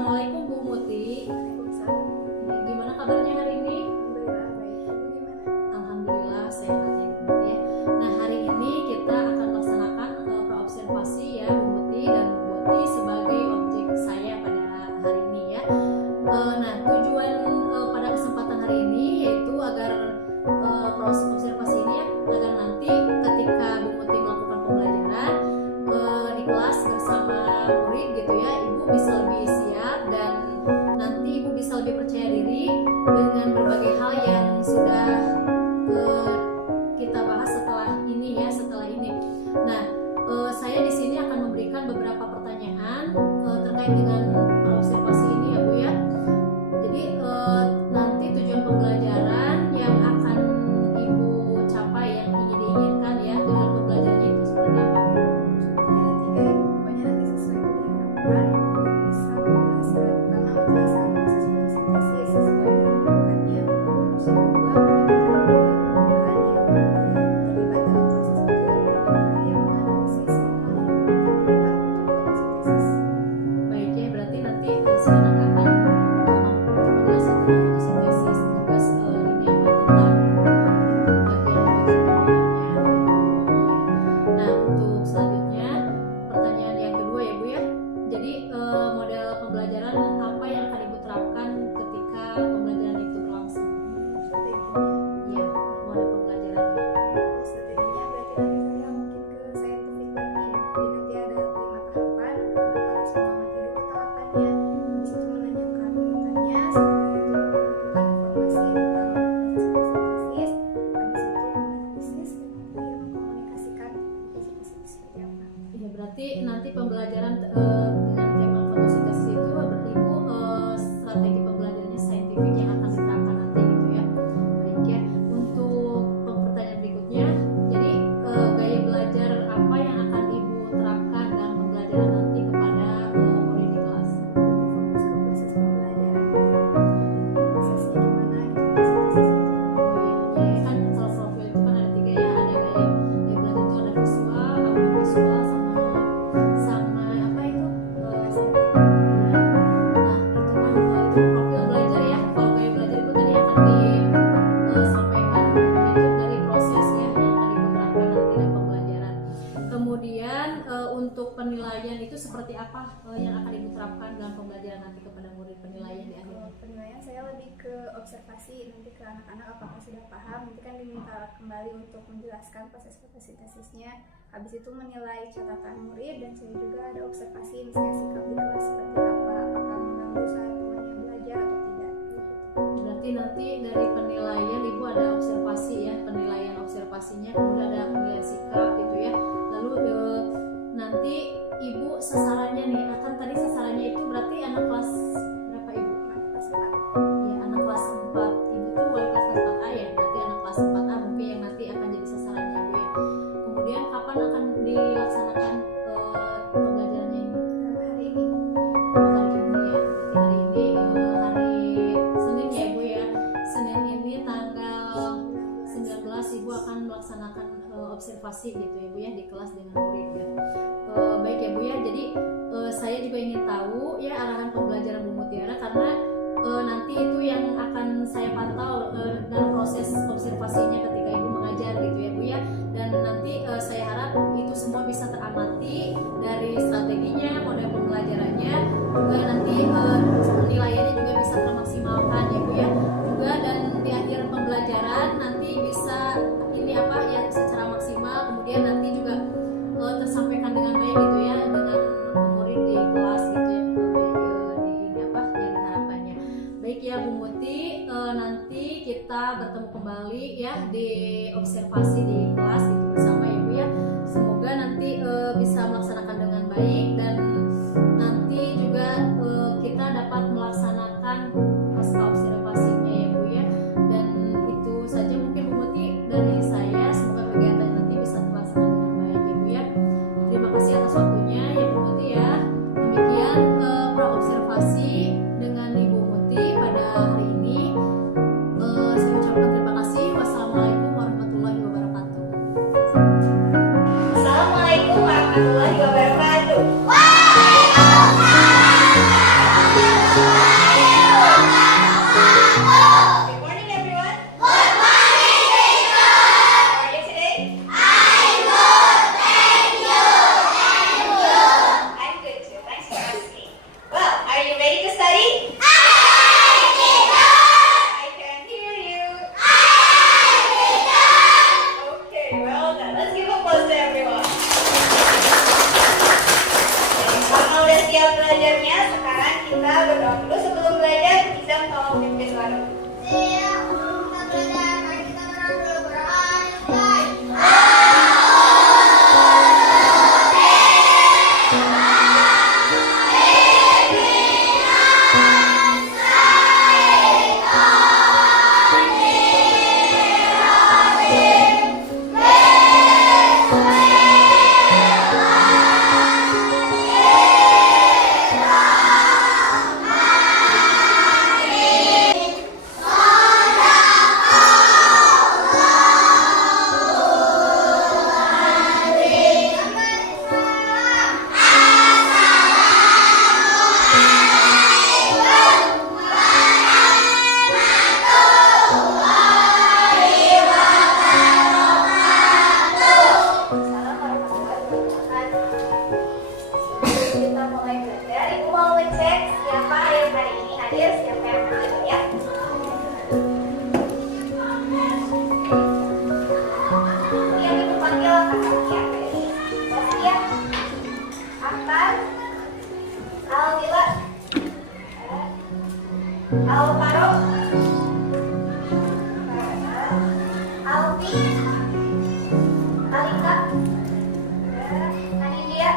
Assalamualaikum Bu Muti. Waalaikumsalam. Ya, gimana kabarnya hari ini? Alhamdulillah baik. Ibu gimana? Alhamdulillah sehat ya Bu Muti ya. Nah hari ini kita akan melaksanakan praobservasi ya Bu Muti, dan Bu Muti sebagai objek saya pada hari ini ya. Nah tujuan pada kesempatan hari ini yaitu agar praobservasi ini ya, agar nanti ketika Bu Muti melakukan pembelajaran di kelas bersama murid gitu ya, Ibu bisa lebih siap dan nanti Ibu bisa lebih percaya diri dengan berbagai hal yang sudah kita bahas setelah ini ya, setelah ini. Nah, saya di sini akan memberikan beberapa pertanyaan terkait dengan observasi ini ya Bu ya. Jadi nanti tujuan pembelajaran yang akan Ibu capai, yang ingin diinginkan ya, tujuan pembelajarannya itu seperti apa? Pokoknya nanti sesuai dengan harapan bisa menjelaskan, pertama menjelaskan proses fotosintesis sesuai dengan bukannya, terus yang kedua menunjukkan bahan yang terlibat dalam proses itu, dan yang menganalisis hal-hal yang tentang fotosintesis. Baik ya, berarti nanti si anak akan mampu menjelaskan tentang fotosintesis, terus ini apa tentang bagian-bagian keduanya. Nah, untuk selanjutnya pertanyaan yang kedua ya Bu ya. Jadi model pembelajaran apa yang akan Ibu terapkan ketika pembelajaran itu berlangsung? Strateginya, Ya, model pembelajarannya. strateginya berarti nanti saya mungkin ke scientific learning. Jadi nanti ada 5 tahapan, harus mengamati dulu tahapannya, habis itu menanyakan bertanya, setelah itu mengumpulkan informasi tentang proses fotosintesis, habis itu menganalisis dan kemudian mengkomunikasikan fotosintesis itu seperti apa. Ya, berarti nanti pembelajaran dengan tema fotosintesis itu berarti Ibu strategi pembelajarannya saintifik yang akan diterapkan nanti gitu ya. Baik ya. Untuk pertanyaan berikutnya, jadi gaya belajar apa yang akan Ibu terapkan dalam pembelajaran nanti kepada murid di kelas? Fokus ke proses pembelajaran, prosesnya gimana gitu, fotosintesis itu. Ya kan kalau profil itu kan ada 3 ya, ada gaya belajar itu ada visual, audiovisual, sama apa itu Estetik. nah itu kan itu profil belajar ya. Kalau gaya belajar itu tadi akan disampaikan itu dari proses ya yang akan diterapkan nanti dalam pembelajaran. Kemudian untuk penilaian itu seperti apa yang akan diterapkan dalam pembelajaran nanti kepada murid, penilaian di akhir? Kalau penilaian saya lebih ke observasi nanti ke anak-anak apakah sudah paham, nanti kan diminta kembali untuk menjelaskan proses fotosintesisnya, habis itu menilai catatan murid, dan saya juga ada observasi misalnya sikap di kelas seperti apa, apakah mengganggu saat temannya belajar atau tidak gitu. Berarti nanti dari penilaian Ibu ada observasi ya, penilaian observasinya, kemudian ada penilaian sikap gitu ya. Lalu nanti Ibu sasarannya nih, akan tadi sasarannya itu berarti anak kelas berapa Ibu? Kelas 4. Ya, anak kelas 4. Ibu tuh wali kelas 4A ya, berarti anak kelas 4A mungkin yang nanti akan jadi sasarannya Ibu ya. Kemudian kapan akan dilaksanakan pembelajarannya ini? Hari ini Hari ini ya, berarti hari ini hari Senin ya Ibu ya. Senin ini tanggal 19 Ibu akan melaksanakan observasi gitu ya Bu ya, di kelas dengan murid ya. Baik ya Bu ya, jadi saya juga ingin tahu ya arahan pembelajaran Bu Mutiara, karena nanti itu yang akan saya pantau dalam proses observasinya ketika Ibu mengajar gitu ya Bu ya. Dan nanti saya harap itu semua bisa teramati dari strateginya, model pembelajarannya, juga nanti penilaiannya juga bisa termaksimalkan ya Bu ya. Juga dan di akhir pembelajaran nanti bisa ini apa ya secara maksimal, kemudian nanti juga tersampaikan dengan baik gitu ya dengan murid di kelas gitu ya, di ini apa yang diharapkannya. Baik ya Bu Muti, nanti kita bertemu kembali ya di observasi di kelas gitu bersama ya Bu ya. Semoga nanti bisa melaksanakan dengan baik, dan nanti juga kita dapat melaksanakan pasca observasinya ya Bu ya. Dan itu saja mungkin Bu Muti dari saya, semoga kegiatan nanti bisa terlaksana dengan baik ya Bu ya. Terima kasih atas waktunya ya Bu Muti ya. Demikian praobservasi dengan Ibu Muti pada hari ini. Saya ucapkan terima kasih. Wassalamualaikum warahmatullahi wabarakatuh. ready to study? I can hear you. Okay, well done. Let's give applause to everyone. Karena udah siap belajarnya, sekarang kita berdoa dulu sebelum belajar. Izam tolong pimpin doa. Kita mulai belajar. Ibu mau ngecek siapa yang hari ini hadir, siapa yang hadir ya. Yang ibu panggil kakaknya ini. Sofia, Akbar, Alvila, Alvaro, Alfi, Alika, Anindya.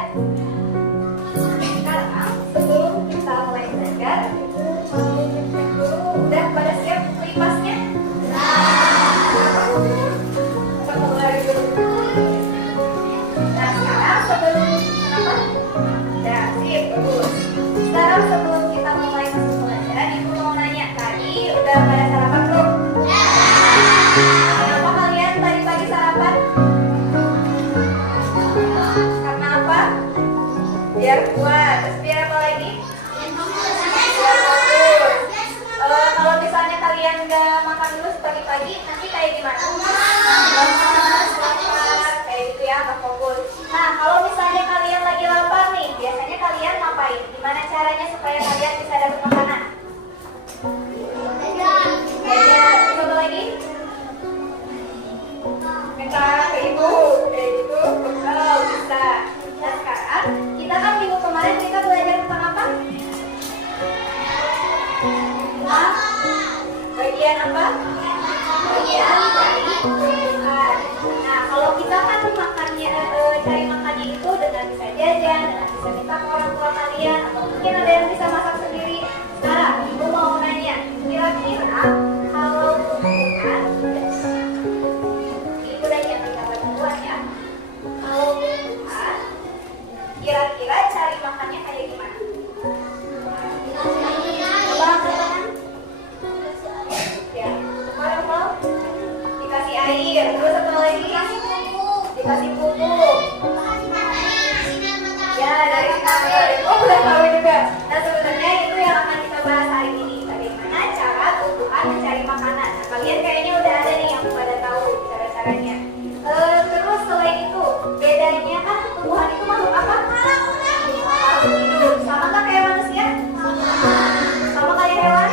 Sekarang sebelum kita mulai belajar, ibu mau ngecek dulu udah pada siap kelipasnya? Kita mulai dulu. Nah sekarang sebelum apa? Udah sip, bagus. Sekarang sebelum kita mulai masuk pelajaran, ibu mau nanya tadi udah pada sarapan belum? Kenapa kalian tadi pagi sarapan? Karena apa? Biar kuat. Terus biar apa lagi? Biar fokus. Kalau misalnya kalian nggak makan dulu pagi-pagi, nanti kayak gimana? Lemas, lapar, kayak gitu ya, nggak fokus. Nah, kalau misalnya kalian lagi lapar nih, biasanya kalian ngapain? Gimana caranya supaya kalian bisa dapat makanan? Belajar. Coba lagi. Minta ke ibu, kayak gitu. Betul, bisa. Nah sekarang kita kan minggu kemarin kita belajar tentang apa? Bagian apa? Bagian dari tumbuhan. Nah kalau kita kan makannya cari makannya itu dengan bisa jajan, dengan bisa minta ke orang tua kalian, atau mungkin ada yang bisa masak sendiri. Sekarang ibu mau nanya, kira-kira kalau tumbuhan, ibu udah nyiapin gambar tumbuhan ya. Kalau tumbuhan kira-kira cari makannya kayak gimana? Coba angkat tangan. Ya, kalau dikasih air, terus apa lagi? Dikasih pupuk. Ya, dari sinar matahari. Oh, udah tahu juga. Nah, sebenarnya itu yang akan kita bahas hari ini. Bagaimana cara tumbuhan mencari makanan. Nah, kalian kayaknya udah ada nih yang pada tahu cara-caranya. Terus selain itu, bedanya kan tumbuhan itu makhluk apa? Makhluk hidup. Sama nggak kayak manusia? Sama kayak hewan?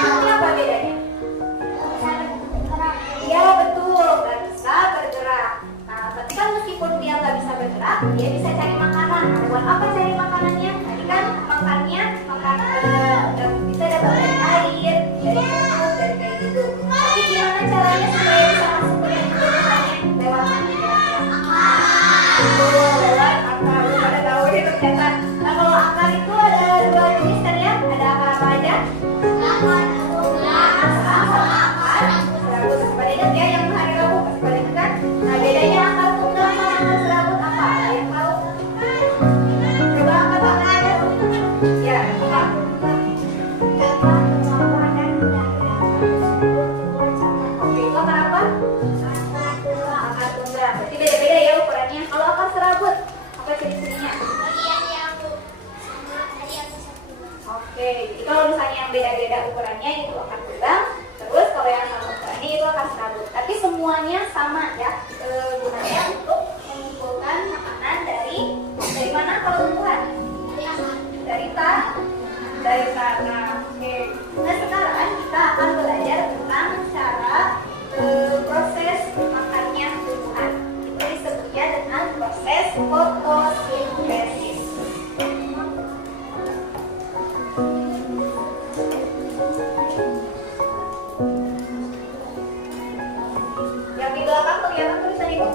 Tapi apa bedanya? Iya betul, nggak bisa bergerak. Nah, tapi kan meskipun dia nggak bisa bergerak, dia bisa cari makanan. Nah, buat apa cari makanannya? Tadi kan makannya bisa dapat dari air, dari pupuk, dari kayak gitu. Tapi gimana caranya supaya bisa masuk ke kehidupannya? Lewat mana kira-kira? Lewat akar. Udah pada tahu ya ternyata. Nah kalau akar itu ada dua jenis kan ya? Ada akar apa aja? Akar sama akar serabut. Pada ingat ya yang hari Rabu pasti pada ingat kan? Nah bedanya akar tunggal sama akar serabut apa? Ada yang tahu? Coba angkat tangan. Ya, apa? Oke, itu akar apa? Akar tunggal. Berarti beda-beda ya ukurannya. Kalau akar serabut, apa ciri-cirinya? Oke, jadi kalau misalnya yang beda-beda ukurannya itu akar tunggal. Terus kalau yang sama ukurannya itu akar serabut. Tapi semuanya sama ya. Gunanya untuk mengumpulkan makanan dari mana kalau tumbuhan? Dari kita dari sana. Oke. Nah sekarang kita akan belajar tentang cara proses makannya tumbuhan. Itu disebutnya dengan proses fotosintesis. Yang di belakang kelihatan tulisan itu?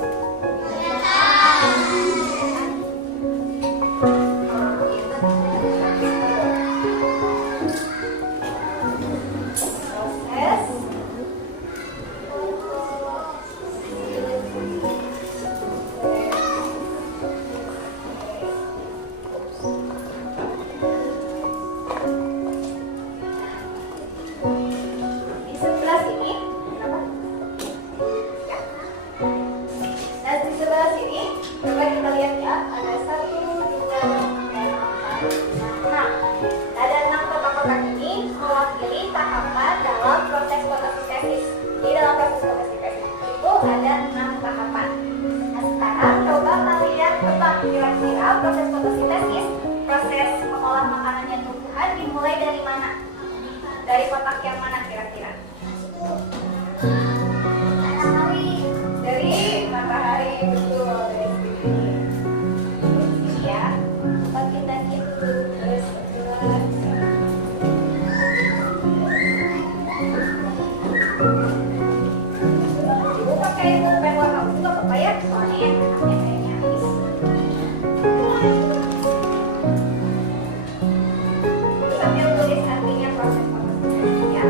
Di sebelah sini, kenapa? Ya. Nah di sebelah sini, coba kita lihat ya, ada 1, 2, 3, 4, 5, 6. Ada 6 kotak-kotak ini mewakili tahapan dalam proses fotosintesis. Di dalam proses fotosintesis itu ada 6 tahapan. Nah sekarang coba kalian tebak kira-kira proses fotosintesis, proses mengolah makanannya tumbuhan dimulai dari mana? Dari kotak yang mana kira-kira? Dari matahari, betul, dari sini. Terus ya, tempat kita gitu, terus sebelah. Ibu pakai pulpen warna ungu nggak apa-apa ya, soalnya yang anaknya kayaknya habis. Sambil tulis artinya proses fotosintesis ya.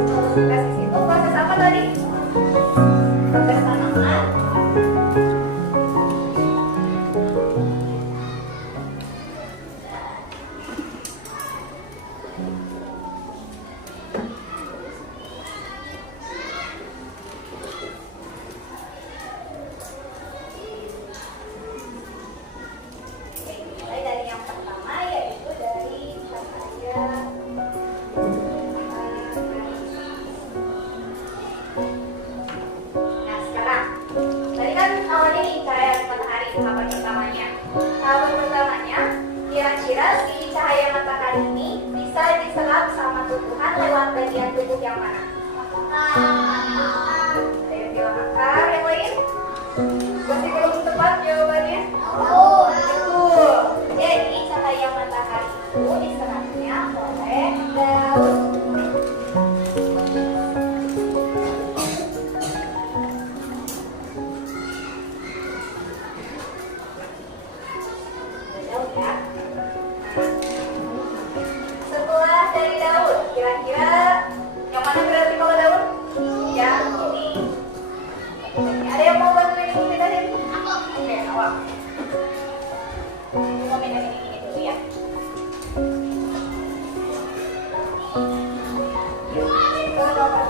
Fotosintesis itu proses apa tadi? Proses tanaman. Mulai dari yang pertama yaitu dari cahaya matahari. Nah sekarang, tadi kan awalnya nih cahaya matahari tahapan pertamanya. Tahapan pertamanya, kira-kira si cahaya matahari ini bisa diserap sama tumbuhan lewat bagian tubuh yang mana? Ada yang bilang akar, yang lain? Masih belum tepat jawabannya? Betul. Jadi cahaya matahari itu diserapnya oleh daun. Daun ya. Setelah dari daun, kira-kira yang mana berarti kalau daun? Yang ini. Ada yang mau bantuin ibu pindahin? Oke, awak. Ibu mau pindahin ini dulu ya. Yuk, ke bawah.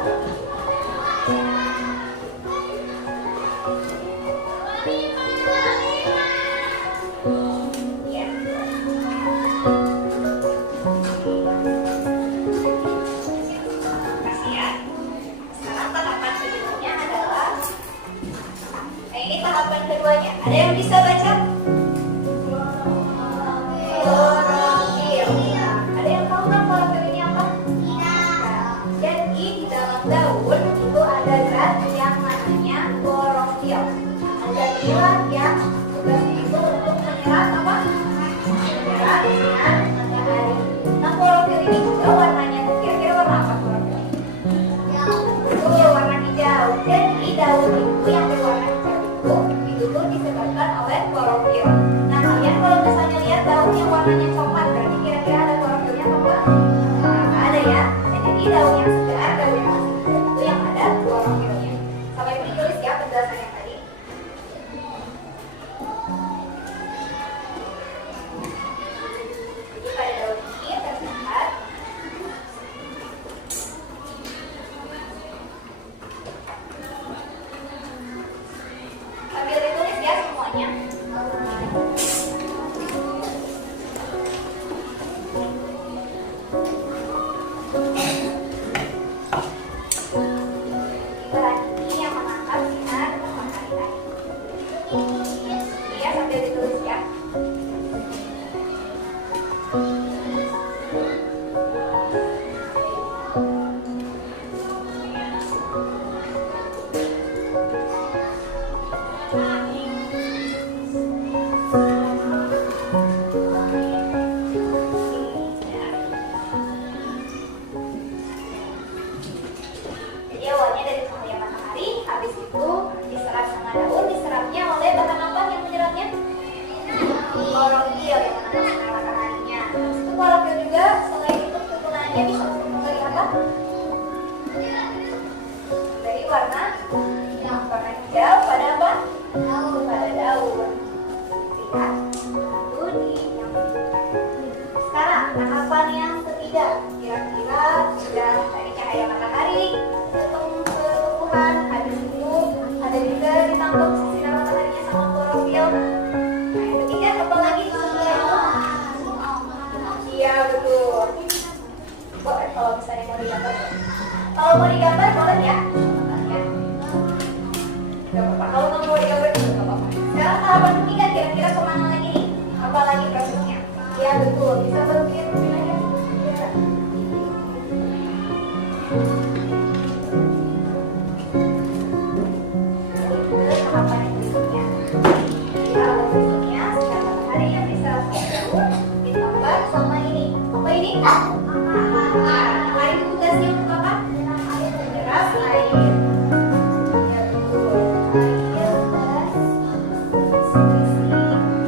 Iya. Kasih ya. Sekarang tahapan selanjutnya adalah, nah ini tahapan keduanya. Ada yang bisa baca? klorofil yang menangkap mataharinya. Itu klorofil juga selain itu kegunaannya bisa untuk memberi apa? Dari warna hijau pada apa? Daun. Pada daun. Lihat. Itu di yang sekarang tahapan yang ketiga. Kira-kira sudah dari cahaya matahari ke tumbuhan, habis itu ada juga ditangkap sinar mataharinya sama klorofil. Nah yang ketiga apa lagi? Iya betul. Boleh kalau misalnya mau digambar. Kalau mau digambar boleh ya. Gak apa-apa. Kalau nggak mau digambar juga gak apa-apa. Sekarang tahapan ketiga kira-kira kemana lagi nih? Apa lagi prosesnya? Iya betul. Bisa berpikir aja. Tahapan yang berikutnya. Tahapan berikutnya sinar matahari yang bisa jauh ditambah sama ini. Apa ini? Air tugasnya untuk apa? Menyerap air. Ya betul. Air gas sekresi dari ikannya.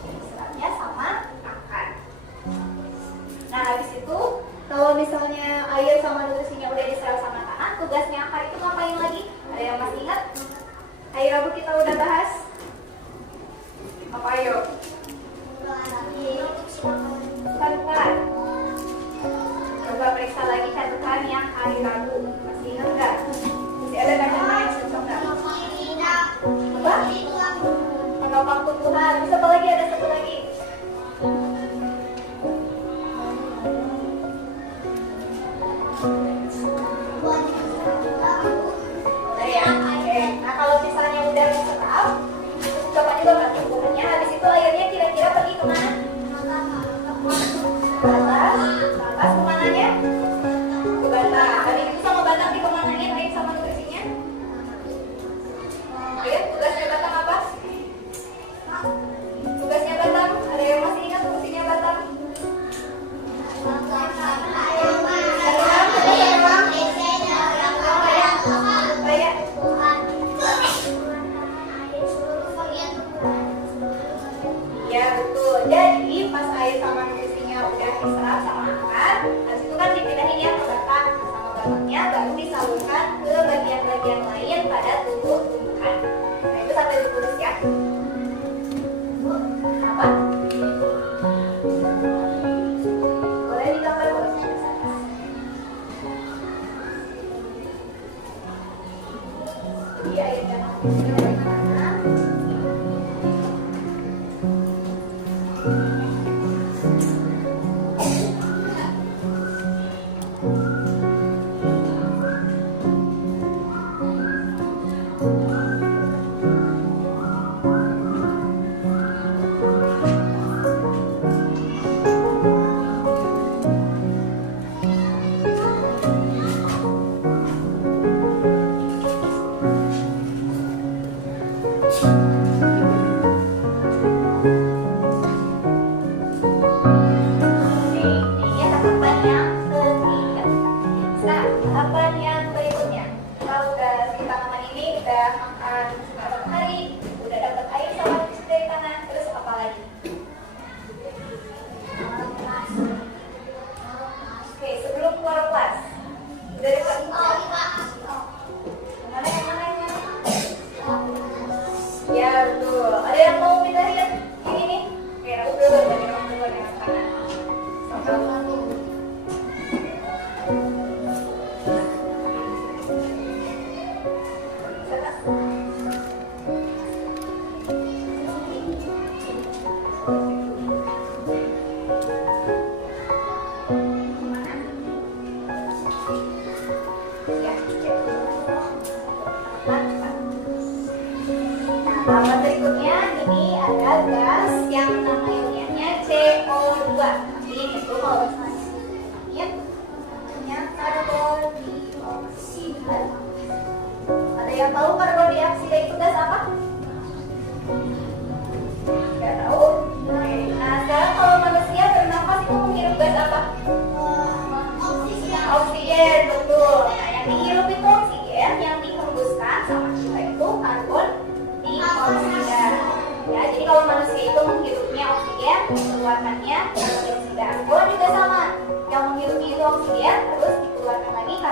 Diserapnya sama makan. Nah habis itu kalau misalnya air sama nutrisinya udah diserap sama tanah, tugasnya akar itu ngapain lagi? Ada yang masih ingat? Hari Rabu kita udah bahas apa ayo? Bukan. Coba periksa lagi catatan yang hari Rabu. Masih ingat nggak? Masih ada bacaan yang cocok nggak? Apa? Menopang tumbuhan. Terus apa lagi? Ada satu lagi. Boleh ya? Oke. Nah kalau misalnya udah diserap, coba juga kan tumbuhannya. Habis itu airnya kira-kira pergi kemana? Batas kemananya? Ke batang. Habis itu sama batang dikemanain air sama nutrisinya? Ayo, tugasnya batang apa? Tugasnya batang, ada yang masih ingat fungsinya batang? Ya betul. Jadi pas air sama nutrisinya udah diserap sama akar, habis itu kan dipindahin ya ke batang sama batangnya baru disalurkan ke bagian-bagian lain pada tubuh tumbuhan. Nah itu sampai ditulis ya. Apa? Boleh digambar boleh. Jadi airnya dari mana? Tahapan yang berikutnya, kalau udah di tanaman ini udah makan matahari, udah dapat air sama nutrisi dari tanah, terus apa lagi? Oke, sebelum kloroplas, udah dapat Mana yang mana? Ya betul. Ada yang mau minta lihat ini nih? Oke, aku dulu dari orang tua yang kanan. Sama-sama. Tahapan berikutnya ini ada gas yang nama ilmiahnya CO2. Ini itu kalau misalnya namanya karbon dioksida. Ada yang tahu karbon dioksida itu gas apa? Nggak tahu? Nah sekarang kalau manusia bernafas itu menghirup gas apa? Oksigen, betul. Nah yang dihirup itu oksigen, yang dihembuskan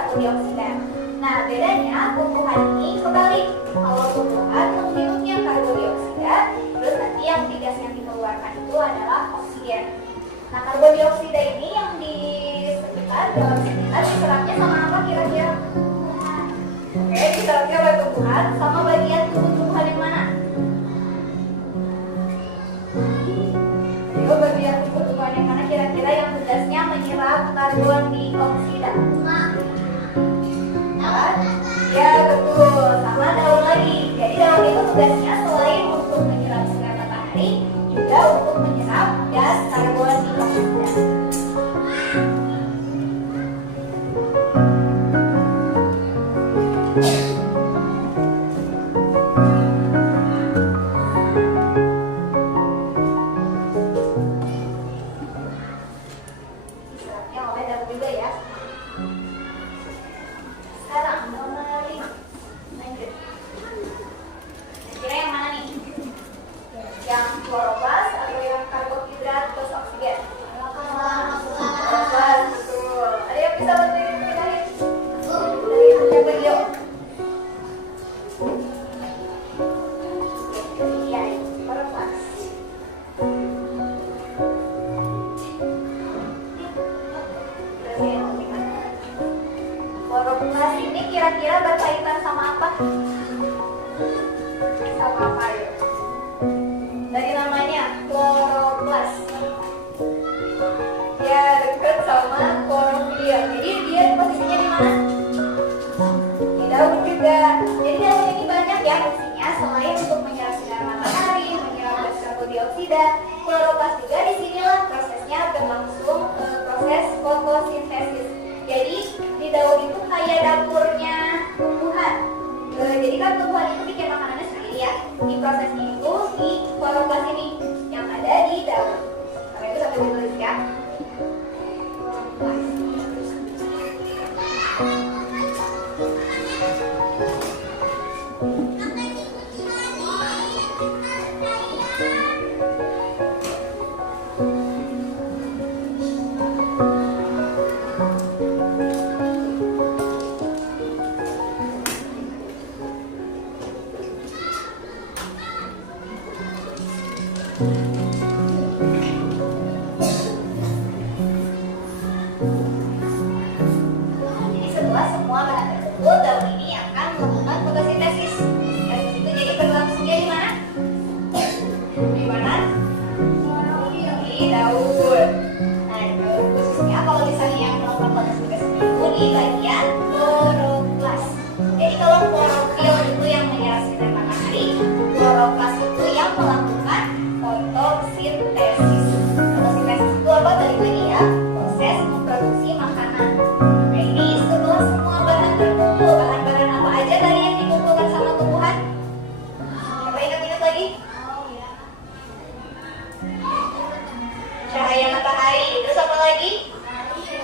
karbon dioksida. Nah, bedanya tumbuhan ini kebalik. Kalau tumbuhan menghirupnya karbon dioksida, terus nanti yang gas yang dikeluarkan itu adalah oksigen. Nah, karbon dioksida ini yang di sekitar diserapnya sama apa kira-kira? Oke, diserapnya oleh tumbuhan sama bagian tubuh tumbuhan yang mana? Ayo, bagian tubuh tumbuhan yang mana kira-kira yang tugasnya menyerap karbon dioksida? Ya, betul, sama daun lagi. Jadi daun itu tugasnya selain untuk menyerap sinar matahari, juga untuk menyerap gas karbon dioksida. Diserapnya oleh daun juga ya. Sekarang nomor 5. Lanjut. Kira yang mana nih? Yang kloroplas atau yang karbohidrat plus oksigen? Kloroplas, betul. Ada yang bisa bantuin pindahin? Dari video. Iya, kloroplas. Kloroplas ini kira-kira berkaitan sama apa? Sama apa ya? Dari namanya, kloroplas. Ya, dekat sama klorofil. Jadi dia posisinya di mana? Di daun juga. Jadi daun ini banyak ya fungsinya, selain untuk menyerap sinar matahari, menyerap gas karbon dioksida. Kloroplas juga disinilah prosesnya berlangsung, proses fotosintesis. Jadi di daun itu kayak dapurnya tumbuhan. Jadi kan tumbuhan itu bikin makanannya sendiri ya. Di prosesnya itu di kloroplas ini yang ada di daun. Karena itu sampai ditulis ya. Jadi setelah semua bahan tersebut, daun ini akan melakukan fotosintesis. Dan itu jadi berlangsungnya di mana? Di mana? Di daun. Nah, di daun khususnya kalau misalnya yang melakukan fotosintesis itu di bagian kloroplas. Jadi kalau klorofil itu yang menyerap sinar matahari, kloroplas itu yang melakukan fotosintesis. Fotosintesis itu apa? Balik lagi ya, proses memproduksi makanan. Nah, ini setelah semua bahan terkumpul, bahan-bahan apa aja tadi yang dikumpulkan sama tumbuhan? Coba ingat-ingat lagi. Cahaya matahari, terus apa lagi?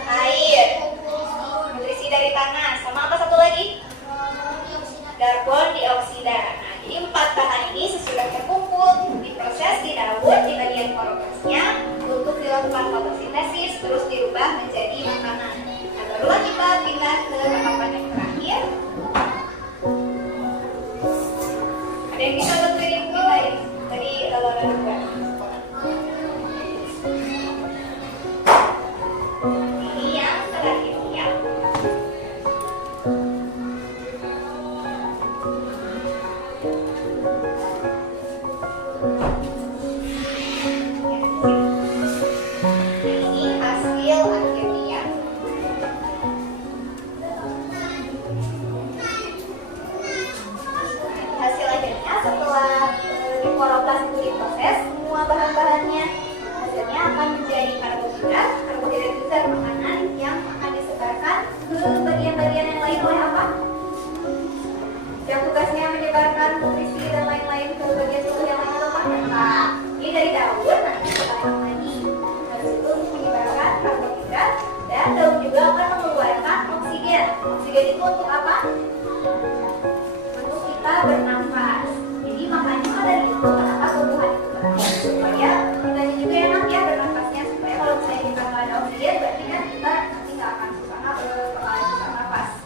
Air, nutrisi dari tanah, sama apa satu lagi? Karbon dioksida. Nah, jadi 4 bahan ini sesudah terkumpul diproses di daun di bagian kloroplasnya untuk dilakukan fotosintesis, terus dirubah menjadi makanan. Nah, barulah kita pindah ke tahapan yang terakhir. Ada yang bisa bantuin ibu kita ini dari olahraga? Ini yang terakhir ya. Ini hasil akhirnya. Hasil akhirnya setelah di kloroplas itu diproses, semua bahan-bahannya hasilnya akan menjadi karbohidrat. Karbohidrat itu zat makanan yang akan disebarkan ke bagian-bagian yang lain oleh apa? Yang tugasnya menyebarkan nutrisi dan lain-lain ke bagian tubuh yang lain apa? Nah, ini dari daun nanti sebarkan lagi. Habis itu menyebarkan karbohidrat dan daun juga akan mengeluarkan oksigen. Oksigen itu untuk apa? Untuk kita bernafas. Jadi makanya ada itu kenapa tumbuhan itu bernafas, supaya kita juga enak ya bernafasnya. Supaya kalau misalnya kita nggak ada oksigen, berarti kan kita nanti nggak akan susah nafas.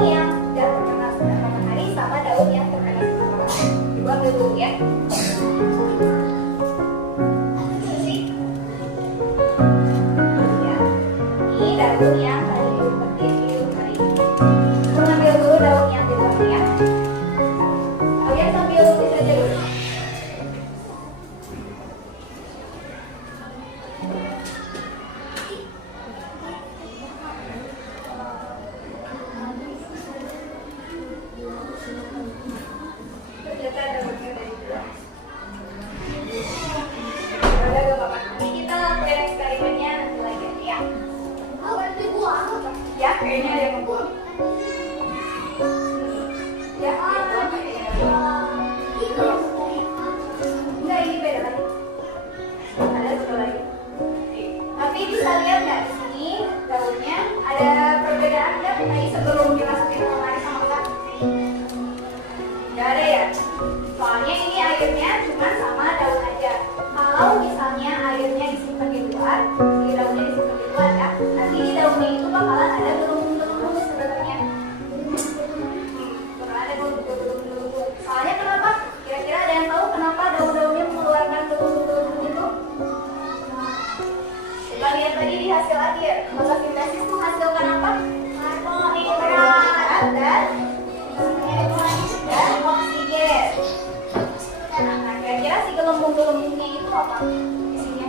yang tidak terkena sinar matahari sama daun yang terkena sinar matahari. Dibuang dulu ya. Ya. Ini daun yang tadi diumpetin di hari ini. Aku ambil dulu daun yang di luar ya. Kalian sambil lukis aja dulu. Ternyata daunnya dari luar. Udah gak apa-apa. Nanti kita lakukan eksperimennya nanti lagi ya. Ya, kayaknya ada yang ngebuang. Ya, dibuang kayaknya. Enggak, ini beda lagi. Ada satu lagi. Tapi bisa lihat nggak di sini daunnya ada perbedaan nggak tadi sebelum dimasukin ke lemari sama enggak? Nggak ada ya. Soalnya ini airnya cuma sama daun aja. Kalau misalnya airnya disimpan di luar, di daunnya disimpan di luar ya, nanti di daunnya itu bakalan ada gelembung-gelembung sebenarnya. Bakalan ada gelembung-gelembung. Soalnya kenapa? Kira-kira ada yang tahu kenapa daun-daunnya mengeluarkan gelembung-gelembung itu? Kita lihat tadi di hasil akhir. Fotosintesis menghasilkan apa? Karbohidrat dan oksigen. Nah, kira-kira si gelembung-gelembungnya itu apa? Isinya?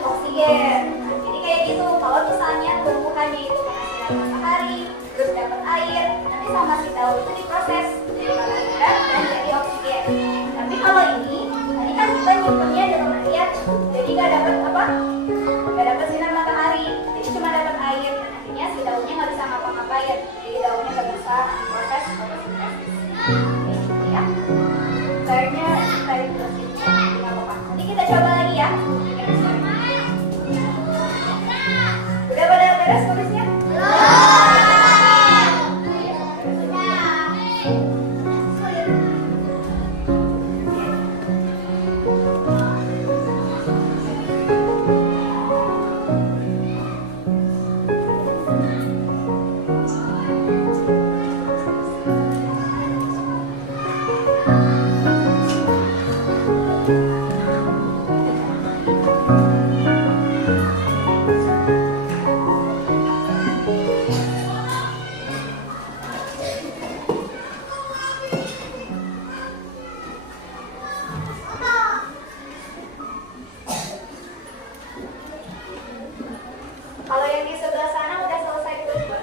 Oksigen. Nah, jadi kayak gitu. Kalau misalnya tumbuhannya itu kena sinar matahari, terus dapat air, nanti sama si daun itu diproses jadi karbohidrat dan jadi oksigen. Tapi kalau ini, tadi kan kita nyimpennya dalam air, jadi nggak dapat apa? Nggak dapat sinar matahari, jadi cuma dapat air. Dan akhirnya si daunnya nggak bisa ngapa-ngapain, jadi daunnya nggak bisa proses fotosintesis. Ya. Kayaknya tadi jelasin nggak apa-apa. Nanti kita coba lagi ya. Udah pada beres tulisnya? Kalau yang di sebelah sana udah selesai tulis Mbak?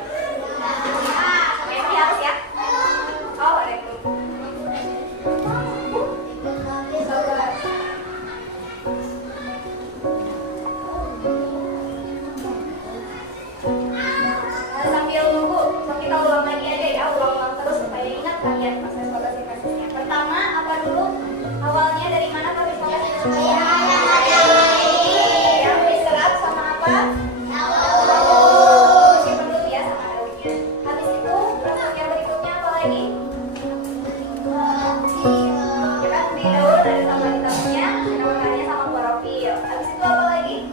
Yang ini harus ya? Oh, ada yang belum. Sabar. Nah, sambil nunggu, so kita ulang lagi aja ya, ulang-ulang terus supaya ingat kalian proses fotosintesisnya. Pertama, apa dulu? Awalnya dari mana proses fotosintesisnya? Yang diserap sama apa? Simpan dulu ya sama daunnya. Habis itu proses yang berikutnya apa lagi? Ya kan di daun ada sama vitaminnya, namanya sama klorofil. Habis itu apa lagi?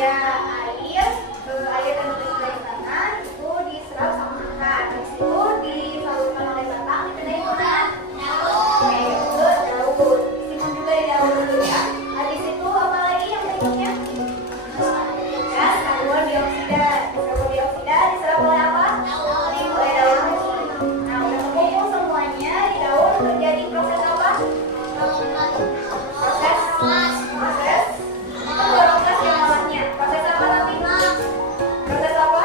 Ya air, air yang dari tanah itu diserap sama makan. Habis itu disalurkan oleh batang, dipindahin ke mana? Ke daun. Disimpan juga di daun dulu ya. Habis itu apa lagi yang berikutnya? Gas karbon dioksida. Karbon dioksida diserap oleh apa? Oleh daun. Nah, udah kekumpul semuanya di daun, terjadi proses apa? Proses itu baru gas yang namanya. Proses apa nanti? Proses apa?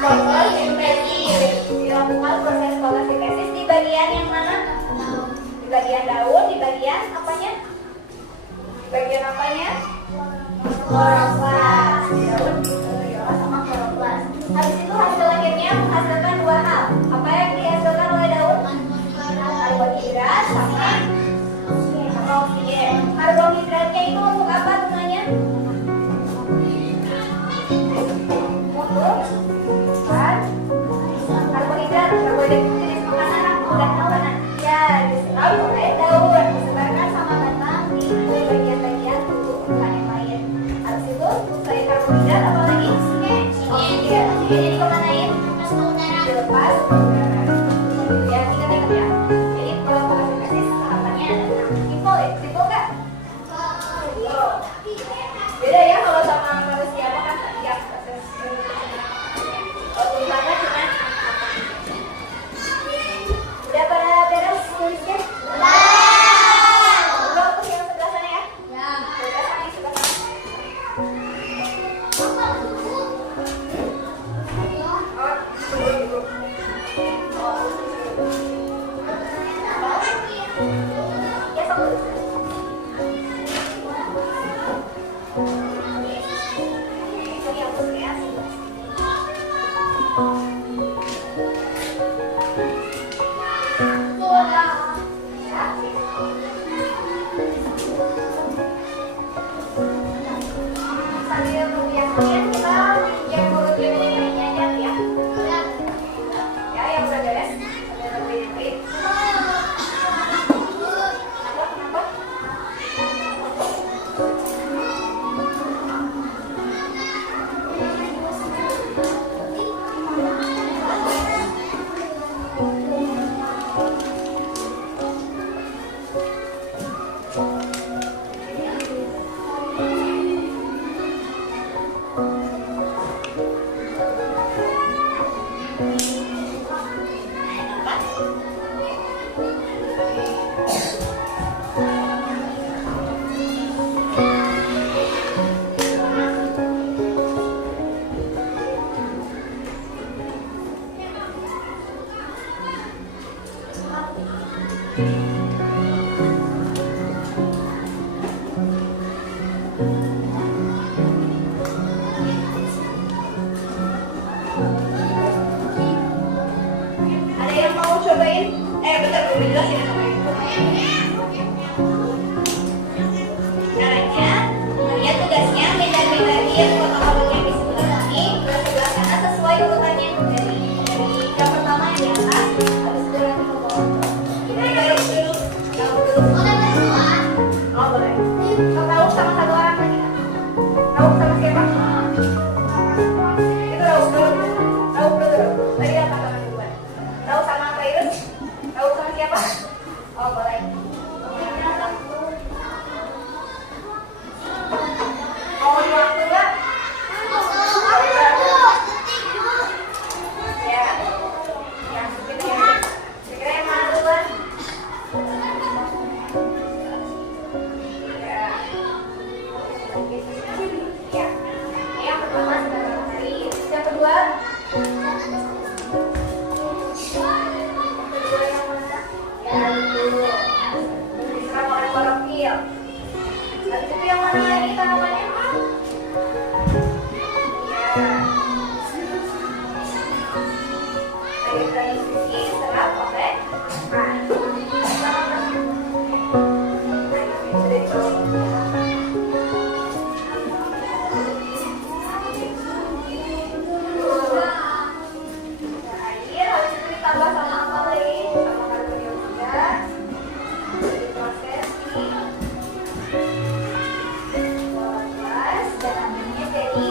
Fotosintesis. Dilakukan proses fotosintesis di bagian yang mana? Di bagian daun, di bagian apanya? Bagian apanya? Kloroplas. Di daun diolah sama kloroplas. Habis itu hasil akhirnya menghasilkan dua hal. Apa yang dihasilkan oleh daun? Karbohidrat sama oksigen. Karbohidratnya itu untuk apa gunanya? Untuk karbohidrat. Karbohidrat itu jenis makanan apa? Dan makanan. Ya, diserap oleh daun, disebarkan sama batang di bagian-bagian tubuh tumbuhan yang lain. Habis itu selain karbohidrat apa lagi? Oksigen. jadi kemanain? Lepas ke udara. Dilepas ke udara. Ya, ingat-ingat ya. Jadi kalau klasifikasi tahapannya ada 6. Simpel ya? Simpel nggak? Simpel. Beda ya kalau sama manusia apa kan yang proses. Kalau tulisannya cuma udah pada beres tulisnya? Udah untuk yang sebelah sana ya? Ya. Sebelah sana, sebelah sana. Sambil menyiapkan kita yang mulut ini aja ya. Ya, yang udah beres. Sambil ngerti-ngerti. Kenapa? Ada yang mau cobain? Bentar, gue jelasin ya sama ibu. Caranya, kalian tugasnya mindahin kotak-kotak yang di sebelah sini ke sebelah kanan sesuai urutannya dari yang pertama yang di atas, habis itu yang ke bawah. Kita garis dulu, garis dulu. Oh boleh. Rauf sama satu orang lagi. Rauf sama siapa? Itu Rauf dulu. Rauf dulu. Tadi apa tangan duluan? Rauf sama Virus? Rauf sama siapa? Oh boleh. Mau di waktu nggak? Ya. Ya, kira-kira yang mana duluan? Ya. Yang pertama sudah matahari. Yang kedua? Yang kedua yang mana? Ya itu. Diserap oleh klorofil. Habis itu yang mana lagi tanamannya? Ya. Air transisi serap oleh air, habis itu ditambah sama apa lagi? Sama karbon dioksida. Diproses di gelas dan akhirnya jadi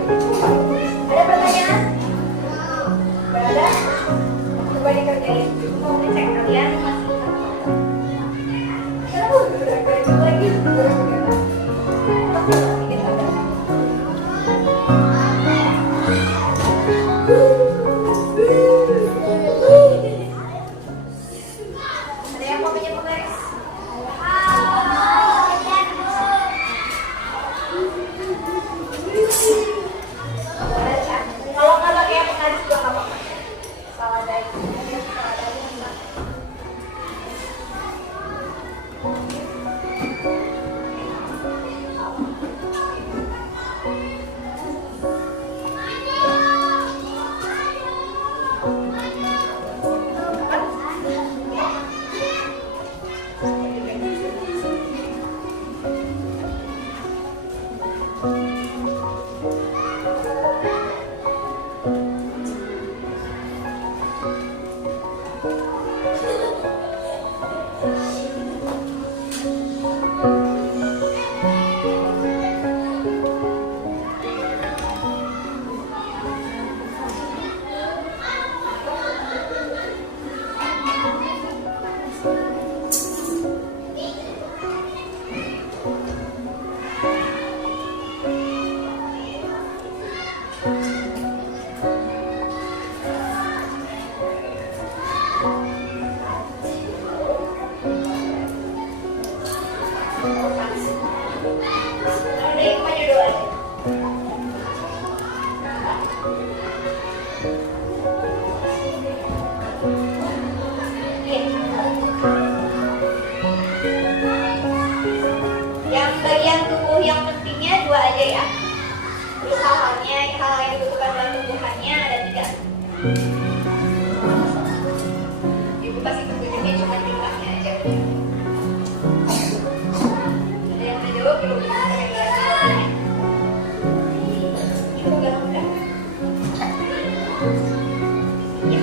Ada pertanyaan? Berada? Coba dikerjain. Mau ngecek kalian masih lagi. Ada yang mau pinjam penggaris? Kalau nggak pakai penggaris juga nggak apa-apa. Salah dari. Yang bagian tubuh yang pentingnya 2 aja ya. Terus hal yang dibutuhkan dalam tubuhannya ada 3. Ibu kasih petunjuknya cuma jumlahnya aja. Ada yang udah jawab belum? Ibu gak udah. Ya.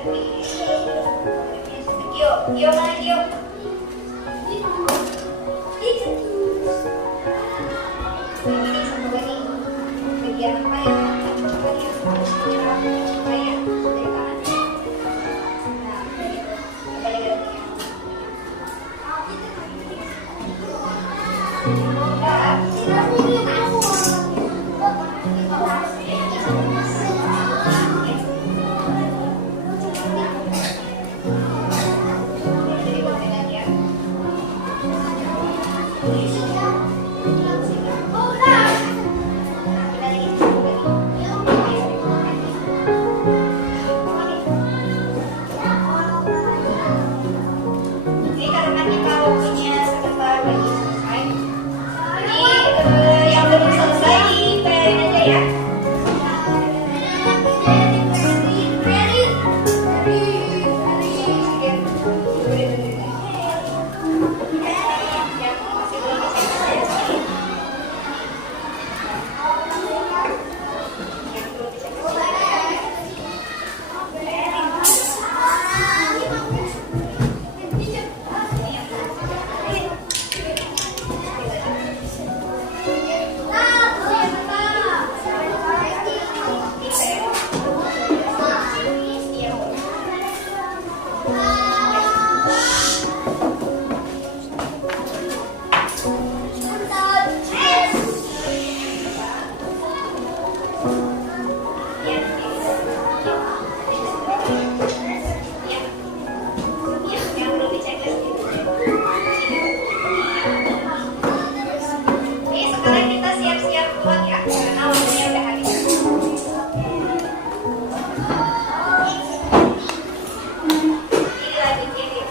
Gio mana Gio? Ini satu lagi bagian apa ya? Bagian apa ya? Dari kanan. Nah, begitu. Balik lagi. Ini karena kita waktunya sebentar lagi selesai. Jadi yang belum selesai dibayarin aja ya. Sekarang kita siap-siap pulang ya, karena waktunya udah habis. Ini lanjutin ya.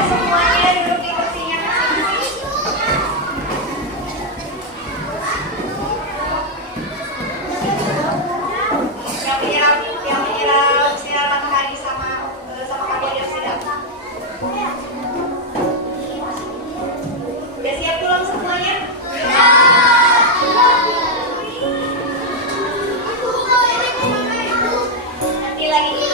Semuanya duduk di kursinya masing-masing. Yang menyiram sinar matahari sama kabel yang sudah. Udah siap pulang semuanya? Nanti lagi.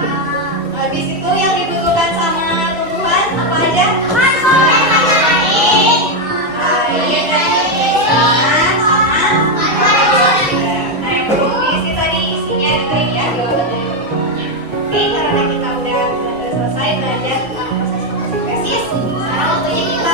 Habis itu yang dibutuhkan sama tumbuhan apa aja? Air dan kebersihan sama nah yang belum diisi tadi isinya kering ya jawaban dari teman-temannya. Oke, karena kita udah selesai belajar tentang proses fotosintesis, sekarang waktunya kita